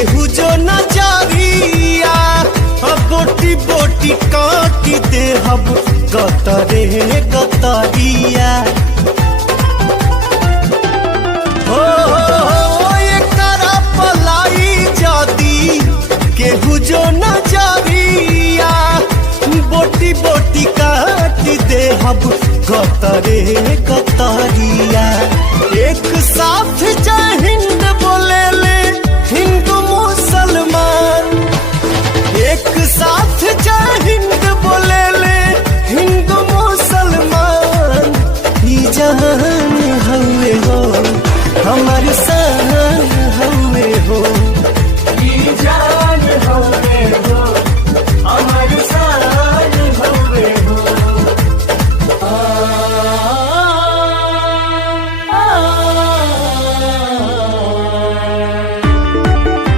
केहू जो नजरिया बोटी बोटी काटी दे हब गतरे गतरिया हो एकरा पलाई जदी केहू जो नजरिया बोटी बोटी काटी दे हब गतरे गतरिया एक साथ जय हिंद